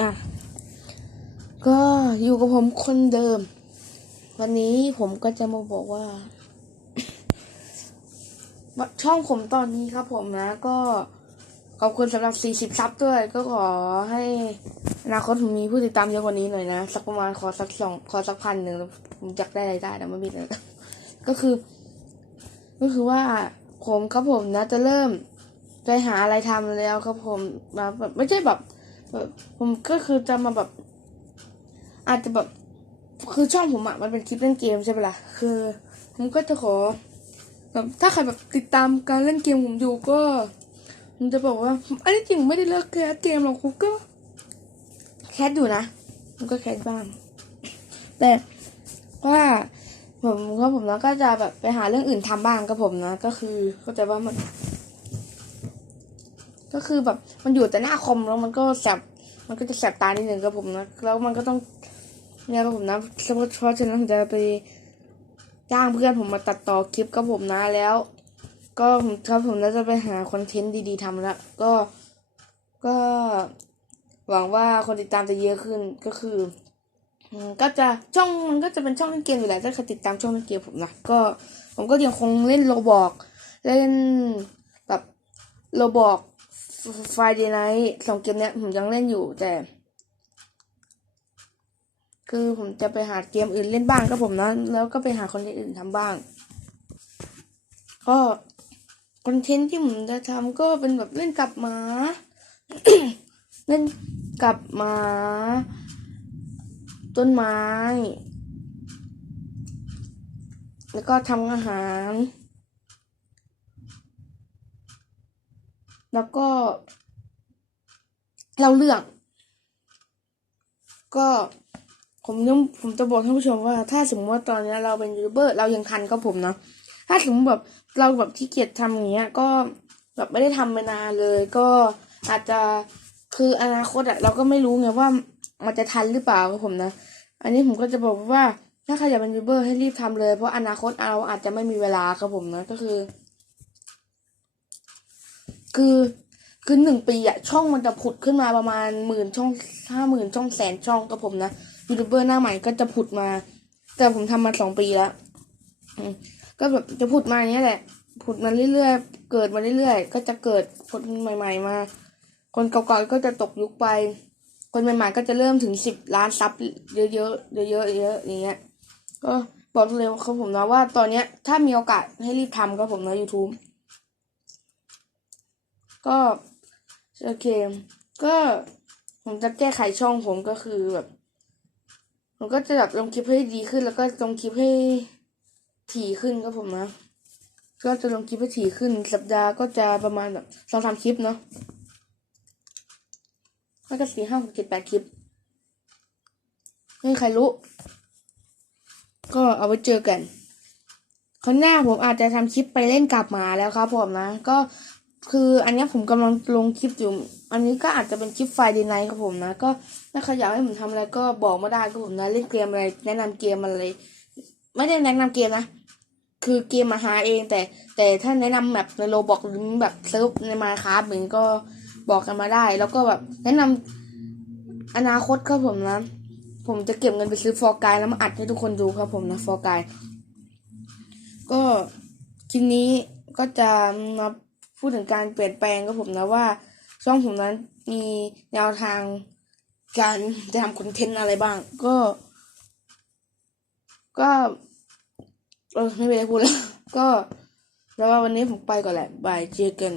อะ ก็อยู่กับผมคนเดิม วันนี้ผมก็จะมาบอกว่า ช่องผมตอนนี้ครับผมนะ ก็ขอบคุณสำหรับ 40 ซับด้วย ก็ขอให้อนาคตผมมีผู้ติดตามเยอะกว่านี้หน่อยนะ สักประมาณขอสักสองขอสักพันหนึ่งผมอยากได้รายได้แต่ไม่มีเลยก็คือ ก็คือว่าผมครับผมนะจะเริ่มไปหาอะไรทำแล้วครับผมมาแบบไม่ใช่แบบ แบบผมก็คือจะมาแบบ อาจจะแบบคือช่องผมอะมันเป็นคลิปเล่นเกมใช่ปะล่ะคือ ผมก็จะขอแบบถ้าใครแบบติดตามการเล่นเกมผมอยู่ก็ผมจะบอกว่า อันนี้จริงไม่ได้เลิกแคสเกมหรอกผมก็ แคสอยู่นะผมก็แคสบ้าง แต่ว่าผมก็ผมแล้วก็จะแบบไปหาเรื่องอื่นทำบ้างก็ผมนะ ก็คือเข้าใจว่ามัน ก็คือแบบมันอยู่แต่หน้าคอมแล้วมันก็แสบมันก็จะแสบตานิดนึงกับผมนะแล้วมันก็ต้องเนี่ยกับผมนะเพราะฉะนั้นผมจะไปจ้างเพื่อนผมมาตัดต่อคลิปกับผมนะแล้ว ก็ผมครับผมจะไปหาคอนเทนต์ดีๆทำแล้วก็ก็หวังว่าคนติดตามจะเยอะขึ้นก็คือก็จะช่องมันก็จะเป็นช่องเล่นเกมอยู่แล้วถ้าใครติดตามช่องเล่นเกมผมนะก็ผมก็ยังคงเล่นโรบอกเล่นแบบโรบอก ไฟเดย์ไนท์สองเกมเนี้ยผมยังเล่นอยู่แต่ คือผมจะไปหาเกมอื่นเล่นบ้างก็ผมนะแล้วก็ไปหาคอนเทนต์อื่นทำบ้าง ก็คอนเทนต์ที่ผมจะทำก็เป็นแบบเล่นกับหมา เล่นกับหมา ต้นไม้ แล้วก็ทำอาหาร แล้วก็เล่าเรื่อง ก็ผมยังผมจะบอกท่านผู้ชมว่า ถ้าสมมติว่าตอนนี้เราเป็นยูทูบเบอร์เรายังทันก็ผมเนาะถ้าสมมติแบบเราแบบขี้เกียจทำอย่างเงี้ย ก็แบบไม่ได้ทำมานานเลย ก็อาจจะคืออนาคตอะเราก็ไม่รู้ไงว่ามันจะทันหรือเปล่าครับผมนะ อันนี้ผมก็จะบอกว่าถ้าใครอยากเป็นยูทูบเบอร์ให้รีบทำเลย เพราะอนาคตเราอาจจะไม่มีเวลาครับผมนะก็คือ คือคือหนึ่งปีอะช่องมันจะผุดขึ้นมาประมาณหมื่นช่องห้าหมื่นช่องแสนช่องกับผมนะยูทูบเบอร์หน้าใหม่ก็จะผุดมา แต่ผมทำมาสองปีแล้วก็แบบจะผุดมาอย่างเนี้ยแหละผุดมาเรื่อยๆเกิดมาเรื่อยๆก็จะเกิดคนใหม่ ๆ มา คนเก่าๆก็จะตกยุคไป คนใหม่ๆก็จะเริ่มถึงสิบล้านซับเยอะๆเยอะๆเยอะๆอย่างเงี้ยก็บอกเลยครับผมนะว่าตอนเนี้ยถ้ามีโอกาสให้รีบทำครับผมนะ YouTube ก็โอเค ก็ผมจะแก้ไขช่องผมก็คือแบบ ผมก็จะแบบลงคลิปให้ดีขึ้น แล้วก็ลงคลิปให้ถี่ขึ้นครับผมนะก็จะลงคลิปให้ถี่ขึ้น สัปดาห์ก็จะประมาณแบบสองสามคลิปเนาะแล้วก็สี่ห้าหกเจ็ดแปดคลิปไม่มีใครรู้ ก็เอาไว้เจอกันครั้งหน้าผมอาจจะทำคลิปไปเล่นกับหมาแล้วครับผมนะ ก็ คืออันนี้ผมกำลังลงคลิปอยู่ อันนี้ก็อาจจะเป็นคลิปไฟดีไนท์ครับผมนะ ก็ถ้าใครอยากให้ผมทำอะไรก็บอกมาได้ครับผมนะ เล่นเกมอะไร แนะนำเกมอะไร ไม่ได้แนะนำเกมนะ คือเกมมาหาเองแต่ แต่ถ้าแนะนำแบบในโลบอกหรือแบบเซิร์ฟในมาคาร์บอย่างนี้ก็บอกกันมาได้ แล้วก็แบบแนะนำอนาคตครับผมนะ ผมจะเก็บเงินไปซื้อฟอร์กายแล้วมาอัดให้ทุกคนดูครับผมนะฟอร์กายก็คลิปนี้ก็จะมา พูดถึงการเปลี่ยนแปลงก็ผมนะว่า ช่องผมนั้นมีแนวทางการจะทำคอนเทนต์อะไรบ้าง ก็ ก็เออไม่เป็นไรพูดแล้ว ก็ แล้ววันนี้ผมไปก่อนแหละบายเจอกัน